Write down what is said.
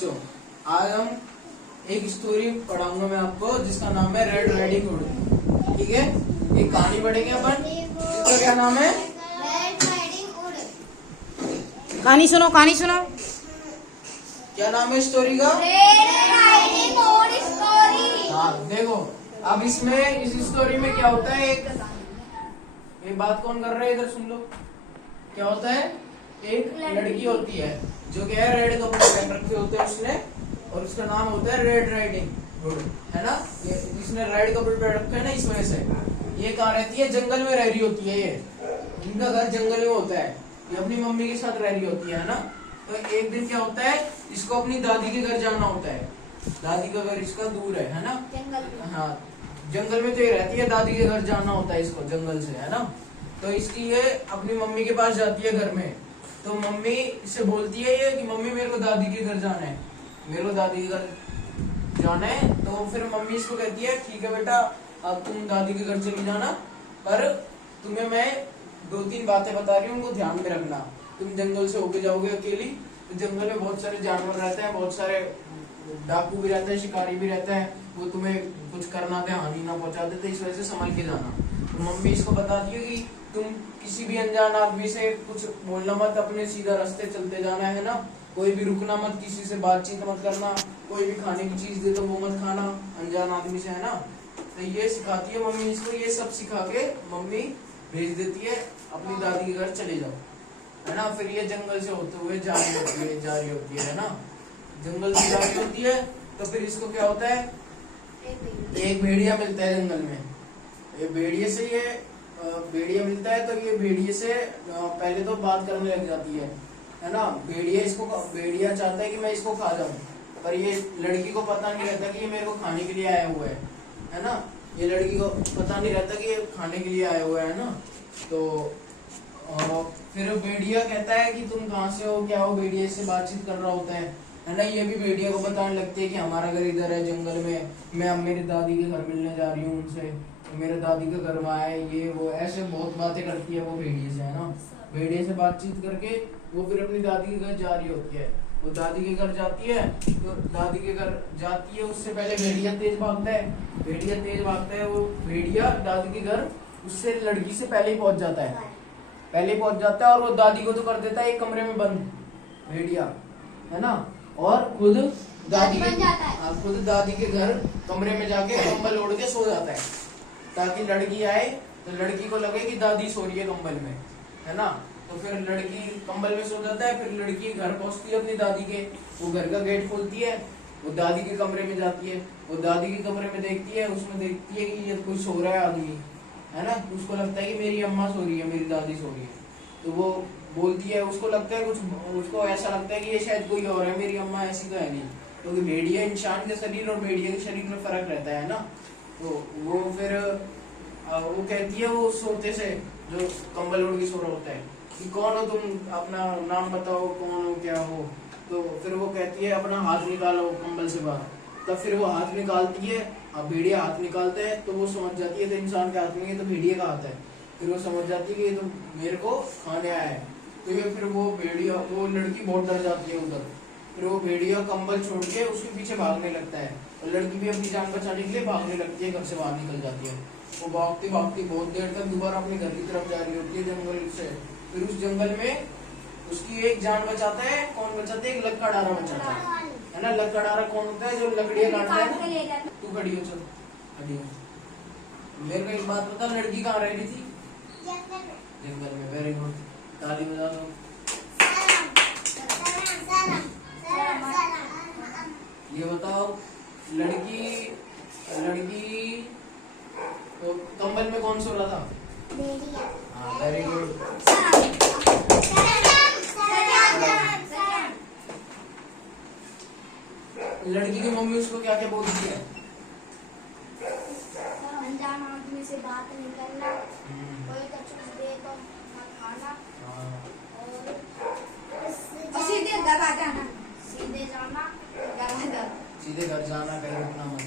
बच्चों, आज हम एक स्टोरी पढ़ाऊंगा मैं आपको जिसका नाम है रेड राइडिंग हुड। ठीक है, एक कहानी पढ़ेंगे अपन जिसका क्या नाम है रेड राइडिंग हुड। कहानी सुनो, कहानी सुनो। क्या नाम है स्टोरी का? Red riding hood story. हाँ देखो, अब इसमें इस स्टोरी में क्या होता है, एक बात कौन कर रहा है, इधर सुन लो। क्या होता है, एक लड़की होती है जो क्या है रेड कपड़े पहन रखे होते हैं उसने, और उसका नाम होता है रेड राइडिंग हुड, है ना। ये इसने रेड कपड़े पहन रखे हैं ना, इस वजह से ये कहाँ रहती है, जंगल में रह रही होती है। ये इनका घर जंगल में होता है, ये अपनी मम्मी के साथ रह रही होती है ना। तो एक दिन क्या होता है, इसको अपनी दादी के घर जाना होता है। दादी का घर इसका दूर है ना। हाँ, जंगल में तो ये रहती है, दादी के घर जाना होता है इसको जंगल से, है ना। तो इसकी ये अपनी मम्मी के पास जाती है घर में। तो मम्मी इससे बोलती है ये कि मम्मी मेरे को दादी के घर जाना है, मेरे को दादी के घर जाना है। तो फिर मम्मी इसको कहती है ठीक है बेटा, अब तुम दादी के घर चली जाना, पर तुम्हें मैं 2-3 बातें बता रही हूँ, उनको ध्यान में रखना। तुम जंगल से होके जाओगे अकेली, तो जंगल में बहुत सारे जानवर रहते हैं, बहुत सारे डाकू भी रहते हैं, शिकारी भी रहते हैं, वो तुम्हें कुछ करना दे, हानि ना पहुंचा देते, इस वजह से संभल के जाना। तो मम्मी इसको बताती है कि तुम किसी भी अनजान आदमी से कुछ बोलना मत, अपने सीधा रास्ते चलते जाना है ना, कोई भी रुकना मत, किसी से बातचीत मत करना, कोई भी खाने की चीज दे तो वो मत खाना अनजान आदमी से, है ना। तो ये सिखाती है मम्मी इसको, ये सब सिखा के मम्मी भेज देती है अपनी दादी के घर चले जाओ, है ना। फिर ये जंगल से होते हुए जा रही होती है ना, जंगल से जा रही होती है। तो फिर इसको क्या होता है, एक भेड़िया मिलता है जंगल में। ये भेड़िए से ये भेड़िया मिलता है, तो ये भेड़िए से पहले तो बात करने लग जाती है ना। भेड़िया चाहता है कि मैं इसको खा जाऊं, पर ये लड़की को पता नहीं रहता कि ये मेरे को खाने के लिए आया हुआ है ना। ये लड़की को पता नहीं रहता कि ये खाने के लिए आया हुआ है ना। तो फिर भेड़िया कहता है कि तुम कहाँ से हो, क्या हो, भेड़िया से बातचीत कर रहा होता है ना। ये भी भेड़िया को बताने लगती है कि हमारा घर इधर है जंगल में, मैं अब मेरी दादी के घर मिलने जा रही हूँ उनसे, तो मेरे दादी का घर वहाँ है, ये वो ऐसे बहुत बातें करती है वो भेड़िए से, है ना। भेड़िए से बातचीत करके वो फिर अपनी दादी के घर जा रही होती है। वो दादी के घर जाती है, तो दादी के घर जाती है उससे पहले भेड़िया तेज भागता है। वो भेड़िया दादी के घर उससे लड़की से पहले ही पहुंच जाता है, और वो दादी को तो कर देता है एक कमरे में बंद भेड़िया, है ना। और खुद दादी के घर कमरे में जाके कंबल ओढ़ के सो जाता है, ताकि लड़की आए तो लड़की को लगे कि दादी सो रही है कंबल में, है ना। तो फिर लड़की कंबल में सो जाता है, फिर लड़की घर पहुंचती है अपनी दादी के, वो घर का गेट खोलती है, वो दादी के कमरे में जाती है। वो दादी के कमरे में देखती है, उसमें देखती है कि ये कोई सो रहा है आदमी, है ना। उसको लगता है कि मेरी अम्मा सो रही है, मेरी दादी सो रही है। तो वो बोलती है, उसको लगता है उसको ऐसा लगता है कि ये शायद कोई और है, मेरी अम्मा ऐसी तो है नहीं, क्योंकि भेड़िया इंसान के शरीर और भेड़िया के शरीर में फर्क रहता है ना। तो वो फिर वो कहती है वो सोते से, जो कंबल ओढ़ के सो रहा होता है, कि कौन हो तुम, अपना नाम बताओ, कौन हो, क्या हो। तो फिर वो कहती है अपना हाथ निकालो कंबल से बाहर। तब फिर वो हाथ निकालती है, अब भेड़िया हाथ निकालता है, तो वो समझ जाती है तो इंसान के हाथ में, ये तो भेड़िया का हाथ है। फिर वो समझ जाती है कि ये तो मेरे को खाने आया है। तो ये फिर वो लड़की बहुत डर जाती है उधर। फिर वो भेड़िया कंबल छोड़ के उसके पीछे भागने लगता है, और लड़की भी अपनी जान बचाने के लिए भागने लगती है, घर से बाहर निकल जाती है। वो भागती बहुत देर तक दोबारा अपने घर की तरफ जा रही होती है जंगल से। फिर उस जंगल में उसकी एक जान बचाता है, कौन बचाता है, एक लकड़हारा बचाता है ना। लकड़हारा कौन होता है, जो लकड़ियां काटता है। तू खड़ी हो, चल खड़ी हो। मेरे को एक बात बता, लड़की कहाँ रह रही थी? जंगल में। वेरी गुड, ताली बजा दो। ये बताओ, लड़की तो कंबल में कौन सो रहा था? हाँ, वेरी गुड। लड़की की मम्मी उसको क्या क्या बोलती है? अनजान आदमी से बात नहीं करना, कोई कुछ दे तो मत खाना, और सीधे घर आ जाना, सीधे जाना, घर आ जाना, सीधे घर जाना, कहीं रुकना मत।